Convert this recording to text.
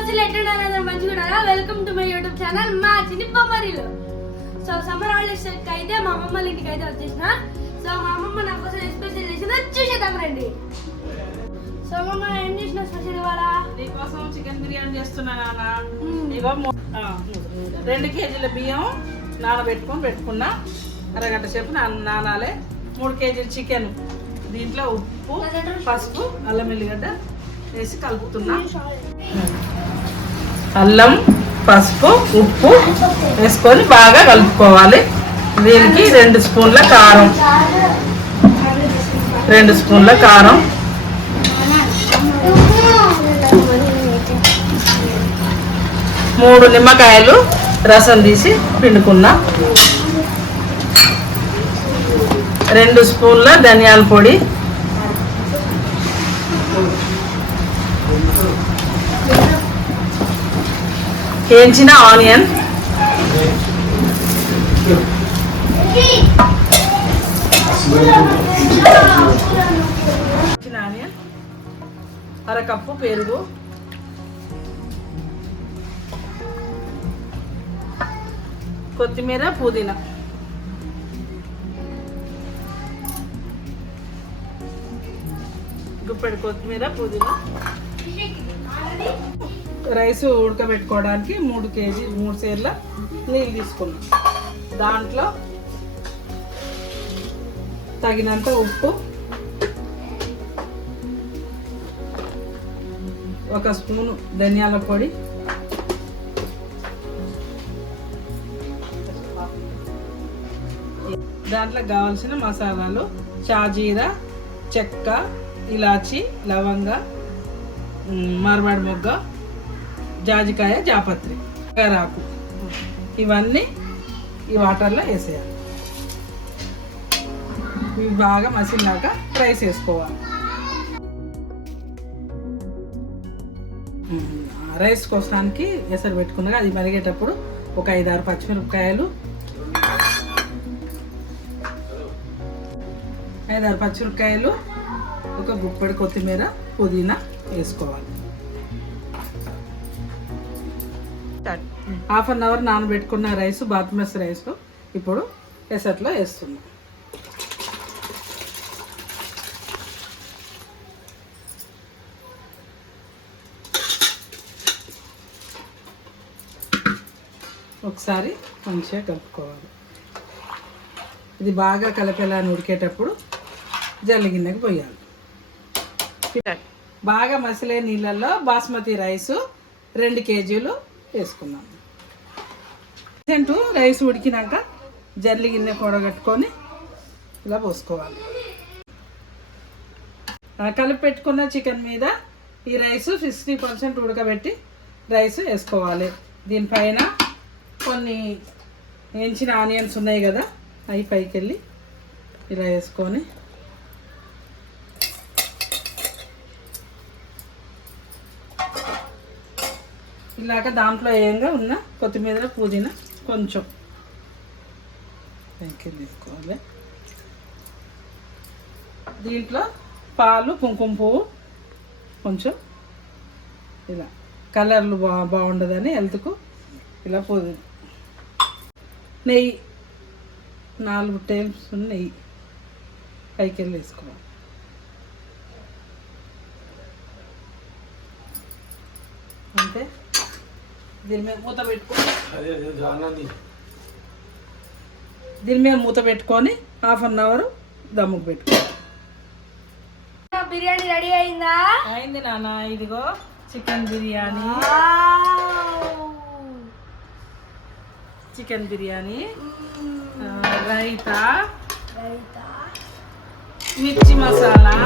అసలు ఎట్లున్నారా మంచిగా welcome to my YouTube channel మా చిన్ని బొమ్మరిలో. సో సమ్మర్ హాలిడేస్ అయితే మా అమ్మమ్మ వాళ్ళ ఇంటికి అయితే వచ్చేసిన. సో మా అమ్మమ్మ నా కోసం స్పెషల్ చేసింది చూసేద్దాం రండి. సో అమ్మమ్మ ఏం చేసిన స్పెషల్ ఇవాళ? నీకోసం చికెన్ బిర్యానీ చేస్తున్నా నాన్న. ఇగో 2 కేజీల బియ్యం పెట్టుకున్నా. అరగంట సేపు నానాలే. 3 కేజీల చికెన్, దీంట్లో ఉప్పు, పసుపు, అల్లం ఎల్లిగడ్డ వేసి కలుపుతున్నా. అల్లం, పసుపు, ఉప్పు వేసుకొని బాగా కలుపుకోవాలి. దీనికి 2 స్పూన్ల కారం, 2 స్పూన్ల కారం, 3 నిమ్మకాయలు రసం తీసి పిండుకున్నా. 2 స్పూన్ల ధనియాల పొడి, 1 వేయించిన ఆనియన్, 1/2 కప్పు పెరుగు, కొత్తిమీర, పుదీనా, గుప్పెడు కొత్తిమీర, పుదీనా. రైస్ ఉడకబెట్టుకోవడానికి 3 సేర్ల నీళ్ళు తీసుకున్నాం. దాంట్లో తగినంత ఉప్పు, 1 స్పూను ధనియాల పొడి, దాంట్లో కావాల్సిన మసాలాలు షాజీరా, చెక్క, ఇలాచి, లవంగ, మార్వాడి మొగ్గ, జాజికాయ, జాపత్రి, కరాకు, ఇవన్నీ ఈ వాటర్లో వేసేయాలి. ఇవి బాగా మసిలినాక రైస్ వేసుకోవాలి. రైస్ కోసానికి ఎసరు పెట్టుకున్నాక అది మరిగేటప్పుడు ఒక 5-6 పచ్చిమిరపకాయలు, 5-6 పచ్చిమిరపకాయలు, 1 గుప్పెడు కొత్తిమీర, పుదీనా వేసుకోవాలి. 1/2 అవర్ నానబెట్టుకున్న రైస్, బాస్మతి రైస్ ఇప్పుడు ఎసట్లో వేస్తున్నాం. ఒకసారి మంచిగా కలుపుకోవాలి. ఇది బాగా కలిపేలా ఉడికేటప్పుడు జల్లి గిన్నెకి పోయాలి. బాగా మసిలే నీళ్ళల్లో బాస్మతి రైసు 2 కేజీలు వేసుకున్నాం. రైస్ ఉడికినాక జల్లి గిన్నె కూడగట్టుకొని ఇలా పోసుకోవాలి. కలిపి పెట్టుకున్న చికెన్ మీద ఈ రైస్ 60% ఉడకబెట్టి రైస్ వేసుకోవాలి. దీనిపైన కొన్ని వేయించిన ఆనియన్స్ ఉన్నాయి కదా, అవి పైకి వెళ్ళి ఇలా వేసుకొని ఇలాగ దాంట్లో ఏంగా ఉన్న కొత్తిమీర, పుదీనా కొంచెం పైకి వేసుకోవాలి. దీంట్లో పాలు, కుంకుమ పువ్వు కొంచెం ఇలా కలర్లు బాగుండదని హెల్త్కు ఇలా పుదీనా, నెయ్యి 4 టేబుల్ స్పూన్ నెయ్యి పైకి వెళ్ళి వేసుకోవాలి. అంతే. దీని మీద మూత పెట్టుకొని 1/2 అవర్ దమ్ముకు పెట్టుకోవాలి. బిర్యానీ రెడీ అయిందా? అయింది నాన్న. ఇదిగో చికెన్ బిర్యానీ, రైతా, మిర్చి మసాలా,